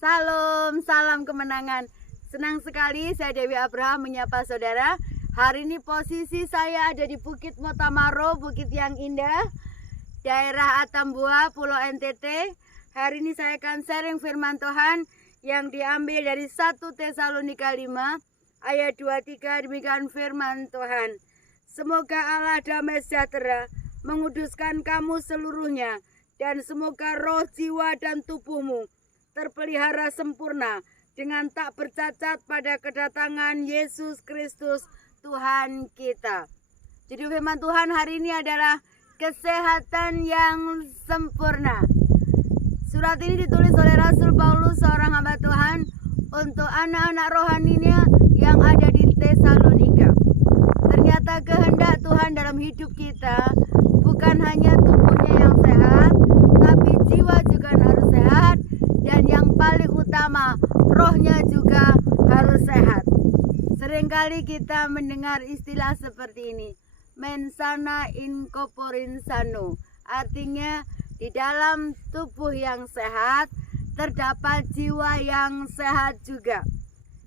Salam, salam kemenangan. Senang sekali saya Dewi Abraham menyapa saudara. Hari ini posisi saya ada di Bukit Motamaro, bukit yang indah, daerah Atambua, Pulau NTT. Hari ini saya akan sharing firman Tuhan yang diambil dari 1 Tesalonika 5 ayat 23. Demikian firman Tuhan. Semoga Allah damai sejahtera menguduskan kamu seluruhnya, dan semoga roh, jiwa, dan tubuhmu terpelihara sempurna dengan tak bercacat pada kedatangan Yesus Kristus Tuhan kita. Jadi firman Tuhan hari ini adalah kesehatan yang sempurna. Surat ini ditulis oleh Rasul Paulus, seorang hamba Tuhan, untuk anak-anak rohaninya yang ada di Tesalonika. Ternyata kehendak Tuhan dalam hidup kita bukan hanya tubuhnya yang sehat, tapi jiwa juga harus sehat, dan yang paling utama rohnya juga harus sehat. Seringkali kita mendengar istilah seperti ini, mens sana in corpore sano. Artinya di dalam tubuh yang sehat terdapat jiwa yang sehat juga.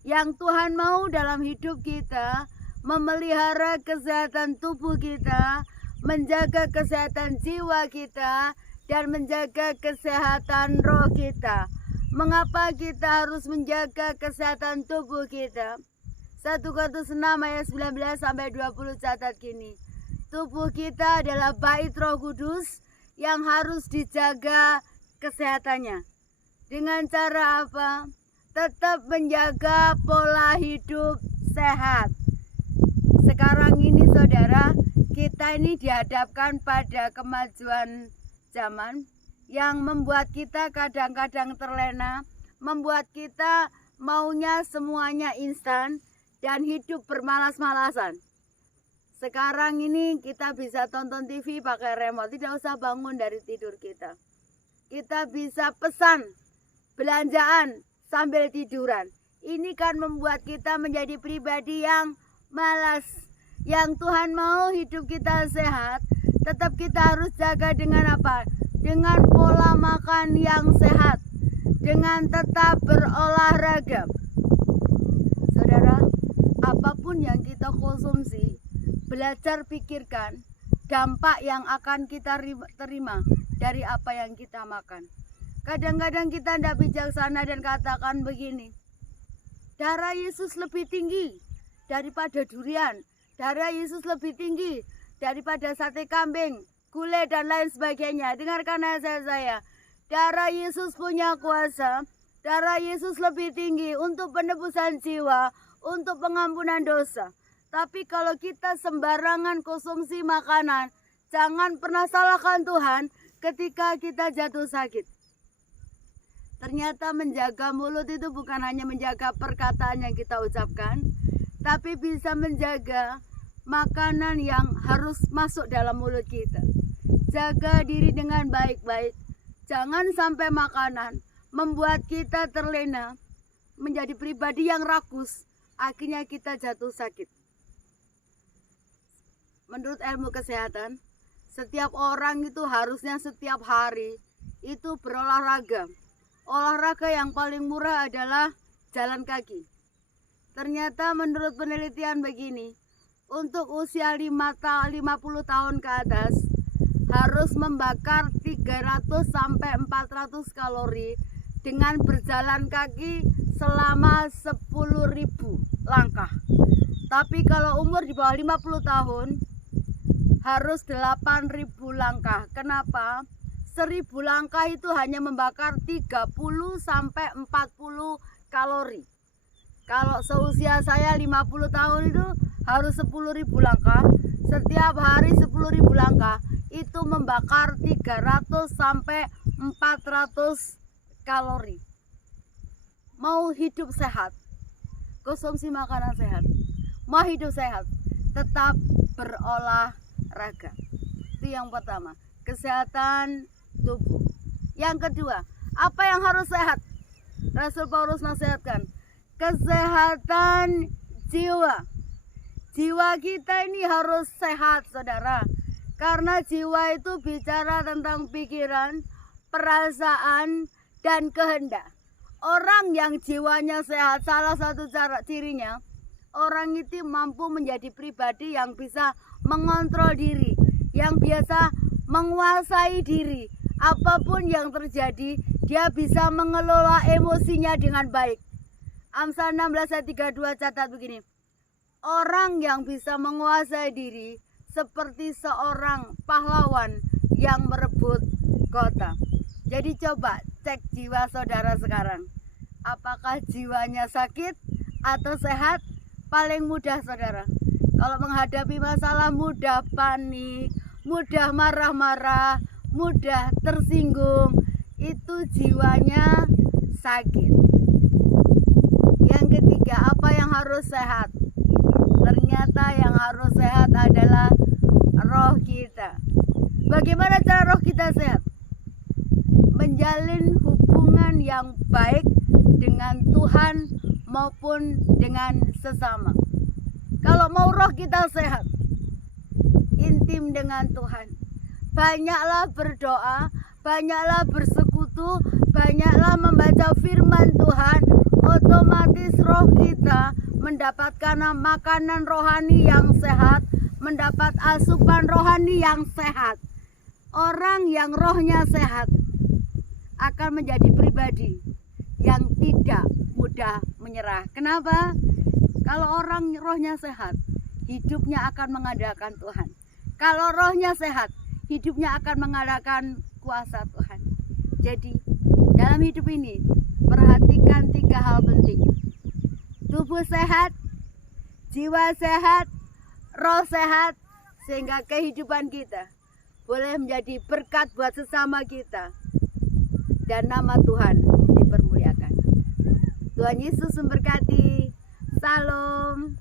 Yang Tuhan mau dalam hidup kita memelihara kesehatan tubuh kita, menjaga kesehatan jiwa kita, dan menjaga kesehatan roh kita. Mengapa kita harus menjaga kesehatan tubuh kita? 1 Korintus 6 ayat 19 sampai 20 catat gini. Tubuh kita adalah bait Roh Kudus yang harus dijaga kesehatannya. Dengan cara apa? Tetap menjaga pola hidup sehat. Sekarang ini saudara, kita ini dihadapkan pada kemajuan zaman yang membuat kita kadang-kadang terlena, membuat kita maunya semuanya instan dan hidup bermalas-malasan. Sekarang ini kita bisa tonton TV pakai remote, tidak usah bangun dari tidur kita. Kita bisa pesan belanjaan sambil tiduran. Ini kan membuat kita menjadi pribadi yang malas. Yang Tuhan mau hidup kita sehat, tetap kita harus jaga dengan apa? Dengan pola makan yang sehat, dengan tetap berolahraga. Saudara, apapun yang kita konsumsi, belajar pikirkan dampak yang akan kita terima dari apa yang kita makan. Kadang-kadang kita tidak bijaksana dan katakan begini, darah Yesus lebih tinggi daripada durian, darah Yesus lebih tinggi daripada sate kambing, gulai, dan lain sebagainya. Dengarkan nasihat saya. Darah Yesus punya kuasa. Darah Yesus lebih tinggi untuk penebusan jiwa, untuk pengampunan dosa. Tapi kalau kita sembarangan konsumsi makanan, jangan pernah salahkan Tuhan ketika kita jatuh sakit. Ternyata menjaga mulut itu bukan hanya menjaga perkataan yang kita ucapkan, tapi bisa menjaga makanan yang harus masuk dalam mulut kita. Jaga diri dengan baik-baik. Jangan sampai makanan membuat kita terlena, menjadi pribadi yang rakus, akhirnya kita jatuh sakit. Menurut ilmu kesehatan, setiap orang itu harusnya setiap hari itu berolahraga. Olahraga yang paling murah adalah jalan kaki. Ternyata menurut penelitian begini, untuk usia 50 tahun ke atas harus membakar 300 sampai 400 kalori dengan berjalan kaki selama 10.000 langkah. Tapi kalau umur di bawah 50 tahun harus 8.000 langkah. Kenapa? 1.000 langkah itu hanya membakar 30 sampai 40 kalori. Kalau seusia saya 50 tahun itu harus 10.000 langkah. Setiap hari 10.000 langkah itu membakar 300 sampai 400 kalori. Mau hidup sehat, konsumsi makanan sehat. Mau hidup sehat, tetap berolahraga. Itu yang pertama, kesehatan tubuh. Yang kedua, apa yang harus sehat? Rasul Paulus nasihatkan, kesehatan jiwa. Jiwa kita ini harus sehat, saudara. Karena jiwa itu bicara tentang pikiran, perasaan, dan kehendak. Orang yang jiwanya sehat, salah satu cirinya, orang itu mampu menjadi pribadi yang bisa mengontrol diri, yang biasa menguasai diri. Apapun yang terjadi, dia bisa mengelola emosinya dengan baik. Amsal 16 ayat 32 catat begini. Orang yang bisa menguasai diri seperti seorang pahlawan yang merebut kota. Jadi coba cek jiwa saudara sekarang. Apakah jiwanya sakit atau sehat? Paling mudah saudara, kalau menghadapi masalah mudah panik, mudah marah-marah, mudah tersinggung, itu jiwanya sakit. Yang ketiga, apa yang harus sehat? Ternyata yang harus sehat adalah roh kita. Bagaimana cara roh kita sehat? Menjalin hubungan yang baik dengan Tuhan maupun dengan sesama. Kalau mau roh kita sehat, intim dengan Tuhan. Banyaklah berdoa, banyaklah bersekutu, banyaklah membaca firman Tuhan. Otomatis roh kita mendapatkan makanan rohani yang sehat, mendapat asupan rohani yang sehat. Orang yang rohnya sehat akan menjadi pribadi yang tidak mudah menyerah. Kenapa? Kalau orang rohnya sehat, hidupnya akan mengandalkan Tuhan. Kalau rohnya sehat, hidupnya akan mengandalkan kuasa Tuhan. Jadi, dalam hidup ini, perhatikan 3 hal penting. Tubuh sehat, jiwa sehat, roh sehat, sehingga kehidupan kita boleh menjadi berkat buat sesama kita. Dan nama Tuhan dipermuliakan. Tuhan Yesus memberkati. Salam.